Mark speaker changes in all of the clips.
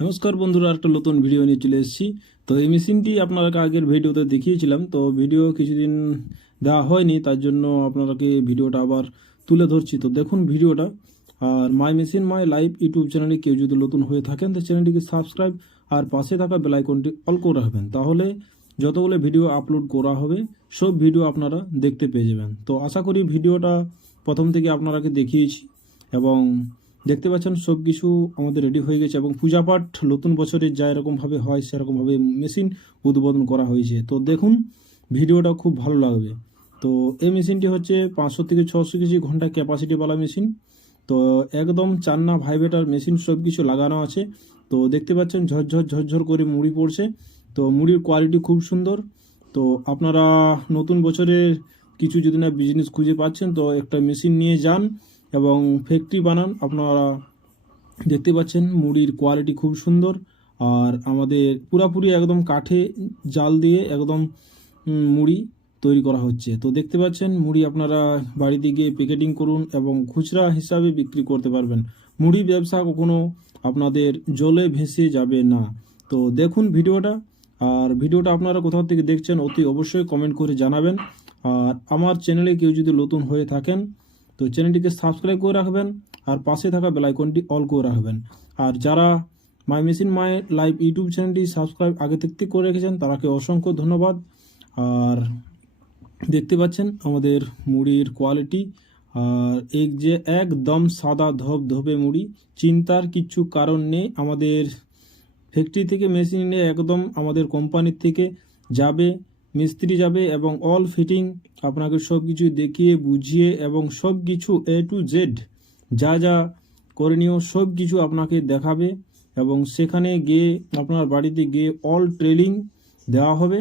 Speaker 1: নমস্কার বন্ধুরা একটা নতুন ভিডিও নিয়ে চলে এসেছি। তো এই মেশিনটি আপনাকে আগের ভিডিওতে দেখিয়েছিলাম। তো ভিডিও কিছুদিন দেওয়া হয়নি, তার জন্য আপনাকে ভিডিওটা আবার তুলে ধরছি। তো দেখুন ভিডিওটা। আর my machine my live YouTube চ্যানেলে কেউ যদি নতুন হয়ে থাকেন, তো চ্যানেলটিকে সাবস্ক্রাইব আর পাশে থাকা বেলাইকনটি অল করে রাখবেন। তাহলে যতগুলো ভিডিও আপলোড করা হবে, সব ভিডিও আপনারা দেখতে পেয়ে যাবেন। তো আশা করি ভিডিওটা প্রথম থেকে আপনারাকে দেখিয়েছি এবং দেখতে পাচ্ছেন, সব কিছু আমাদের রেডি হয়ে গেছে এবং পূজা পাঠ নতুন বছরে যা এরকমভাবে হয় সেরকমভাবে মেশিন উদ্বোধন করা হয়েছে। তো দেখুন, ভিডিওটা খুব ভালো লাগবে। তো এই মেশিনটি হচ্ছে পাঁচশো থেকে ছশো কেজি ঘণ্টা ক্যাপাসিটিওয়ালা মেশিন তো একদম চান্না ভাইবেটার মেশিন সব কিছু লাগানো আছে। তো দেখতে পাচ্ছেন, ঝরঝর ঝরঝর করে মুড়ি পড়ছে। তো মুড়ির কোয়ালিটি খুব সুন্দর। তো আপনারা নতুন বছরের কিছু যদি না বিজনেস খুঁজে পাচ্ছেন, তো একটা মেশিন নিয়ে যান। এবং ফ্যাক্টরি বানান। আপনারা দেখতে পাচ্ছেন, মুড়ির কোয়ালিটি খুব সুন্দর। আর আমাদের পুরাপুরি একদম কাঠে জাল দিয়ে একদম মুড়ি তৈরি করা হচ্ছে। তো দেখতে পাচ্ছেন, মুড়ি আপনারা বাড়িতে গিয়ে প্যাকেটিং করুন এবং খুচরা হিসাবে বিক্রি করতে পারবেন। মুড়ি ব্যবসা কখনো আপনাদের জলে ভেসে যাবে না। তো দেখুন ভিডিওটা। আর ভিডিওটা আপনারা কোথাও থেকে দেখছেন, অতি অবশ্যই কমেন্ট করে জানাবেন। আর আমার চ্যানেলে কেউ যদি নতুন হয়ে থাকেন তো চ্যানেলটিকে সাবস্ক্রাইব করে রাখবেন আর পাশে থাকা বেলাইকনটি অল করে রাখবেন। আর যারা my machine my live YouTube চ্যানেলটি সাবস্ক্রাইব আগে থেকে করে রেখেছেন, তারাকে অসংখ্য ধন্যবাদ। আর দেখতে পাচ্ছেন আমাদের মুড়ির কোয়ালিটি আর এক যে একদম সাদা ধপ ধপে মুড়ি, চিন্তার কিছু কারণ নেই। আমাদের ফ্যাক্টরি থেকে মেশিন নিয়ে একদম আমাদের কোম্পানির থেকে যাবে। মিস্ত্রি যাবে এবং অল ফিটিং আপনাকে সব কিছু দেখিয়ে, বুঝিয়ে এবং সব কিছু এ টু জেড যা যা করণীয় সব কিছু আপনাকে দেখাবে এবং সেখানে গিয়ে আপনার বাড়িতে গিয়ে অল ট্রেনিং দেওয়া হবে।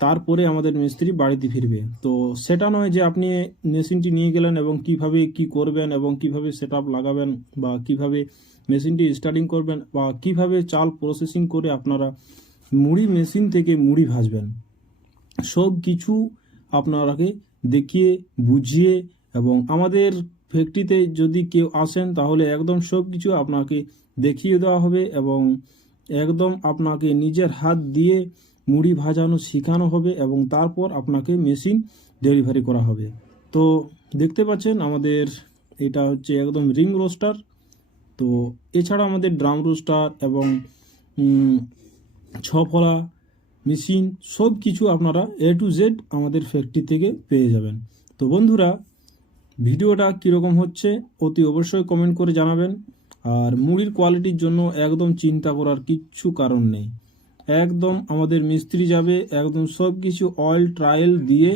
Speaker 1: তারপরে আমাদের মিস্ত্রি বাড়িতে ফিরবে। তো সেটা নয় যে আপনি মেশিনটি নিয়ে গেলেন এবং কীভাবে কি করবেন এবং কীভাবে সেট লাগাবেন বা কীভাবে মেশিনটি স্টার্টিং করবেন বা কীভাবে চাল প্রসেসিং করে আপনারা মুড়ি মেশিন থেকে মুড়ি ভাজবেন। সব কিছু আপনারাকে দেখিয়ে, বুঝিয়ে এবং আমাদের ফ্যাক্টরিতে যদি কেউ আসেন তাহলে একদম সব কিছু আপনাকে দেখিয়ে দেওয়া হবে এবং একদম আপনাকে নিজের হাত দিয়ে মুড়ি ভাজানো শেখানো হবে এবং তারপর আপনাকে মেশিন ডেলিভারি করা হবে। তো দেখতে পাচ্ছেন আমাদের এটা হচ্ছে একদম রিং রোস্টার। তো এছাড়া আমাদের ড্রাম রোস্টার এবং ছফলা মেশিন সব কিছু আপনারা এ টু জেড আমাদের ফ্যাক্টরি থেকে পেয়ে যাবেন। তো বন্ধুরা, ভিডিওটা কীরকম হচ্ছে অতি অবশ্যই কমেন্ট করে জানাবেন। আর মুড়ির কোয়ালিটির জন্য একদম চিন্তা করার কিচ্ছু কারণ নেই। একদম আমাদের মিস্ত্রি যাবে, একদম সব কিছু অয়েল ট্রায়াল দিয়ে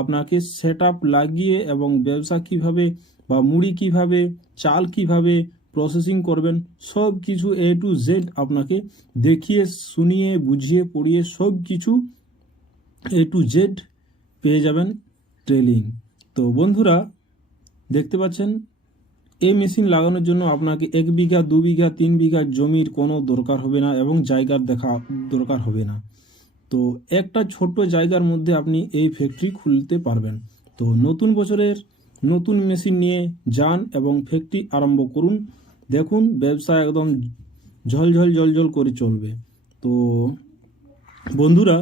Speaker 1: আপনাকে সেট লাগিয়ে এবং ব্যবসা কীভাবে বা মুড়ি কীভাবে, চাল কীভাবে প্রসেসিং করবেন, সব কিছু এ টু জেড আপনাকে দেখিয়ে, শুনিয়ে, বুঝিয়ে, পড়িয়ে সব কিছু এ টু জেড পেয়ে যাবেন ট্রেলিং তো বন্ধুরা, দেখতে পাচ্ছেন এই মেশিন লাগানোর জন্য আপনাকে এক বিঘা, দু বিঘা, তিন বিঘা জমির কোনো দরকার হবে না এবং জায়গার দেখা, দরকার হবে না। তো একটা ছোট্ট জায়গার মধ্যে আপনি এই ফ্যাক্টরি খুলতে পারবেন। তো নতুন বছরের নতুন মেশিন নিয়ে যান এবং ফ্যাক্টরি আরম্ভ করুন। দেখুন, ব্যবসা একদম ঝলঝল জলজল করে চলবে। তো বন্ধুরা,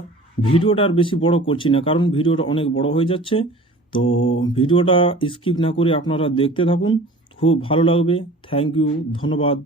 Speaker 1: ভিডিওটা আর বেশি বড় করছি না, কারণ ভিডিওটা অনেক বড় হয়ে যাচ্ছে। তো ভিডিওটা স্কিপ না করে আপনারা দেখতে থাকুন। খুব ভালো লাগবে। থ্যাংক ইউ, ধন্যবাদ।